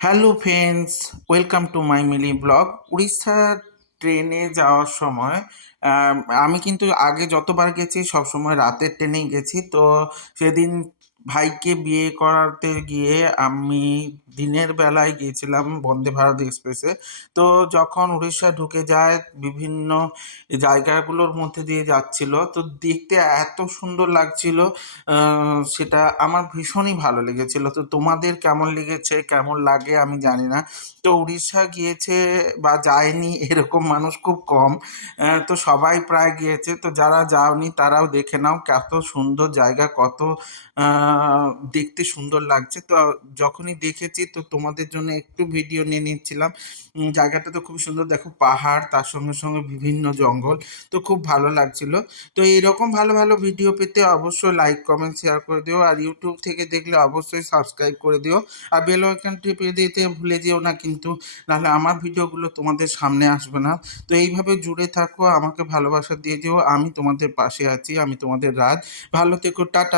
Hello friends welcome to my Mili vlog. Orissa ট্রেনে যাওয়ার সময় আম, কিন্তু আগে যতবার গেছি সব সময় রাতের ট্রেনেই গেছি। তো সেদিন ভাইকে বিয়ে করাতে গিয়ে আমি দিনের বেলায় গিয়েছিলাম বন্দে ভারত এক্সপ্রেসে। তো যখন উড়িষ্যা ঢুকে যায়, বিভিন্ন জায়গাগুলোর মধ্যে দিয়ে যাচ্ছিল, তো দেখতে এত সুন্দর লাগছিল সেটা আমার ভীষণই ভালো লেগেছিল। তো তোমাদের কেমন লেগেছে, কেমন লাগে আমি জানি না। তো উড়িষ্যা গিয়েছে বা যায়নি এরকম মানুষ খুব কম তো সবাই প্রায় গিয়েছে। তো যারা যাওনি তারাও দেখে নাও কত সুন্দর জায়গা, কত দেখতে সুন্দর লাগছে। তো যখনই দেখেছি তো তোমাদের জন্য একটু ভিডিও নিয়ে নিচ্ছিলাম। জায়গাটা তো খুব সুন্দর। দেখো পাহাড়, তার সঙ্গে সঙ্গে বিভিন্ন জঙ্গল। তো খুব ভালো লাগছিল। তো এইরকম ভালো ভালো ভিডিও পেতে অবশ্যই লাইক কমেন্ট শেয়ার করে দিও। আর ইউটিউব থেকে দেখলে অবশ্যই সাবস্ক্রাইব করে দিও। আর বেল আইকন টিপে দিতে ভুলে যেও না কিন্তু। নাহলে আমার ভিডিওগুলো তোমাদের সামনে আসবে না। তো এইভাবে জুড়ে থাকো, আমাকে ভালোবাসা দিয়ে যেও আমি তোমাদের পাশে আছি, আমি তোমাদের রাজ। ভালো থেকো, টাটা।